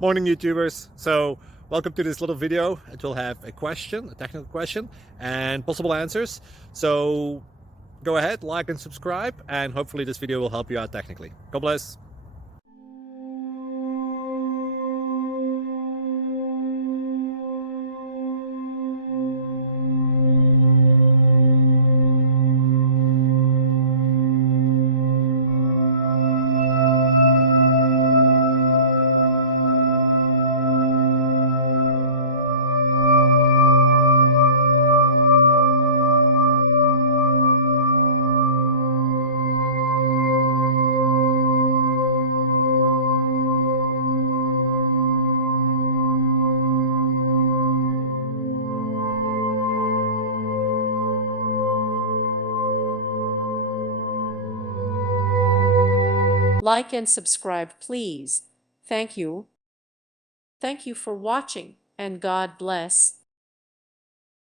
Morning, YouTubers. So welcome to this little video. It will have a question, a technical question, and possible answers. So go ahead, like and subscribe, and hopefully this video will help you out technically. God bless. Like and subscribe, please. Thank you. Thank you for watching, and God bless.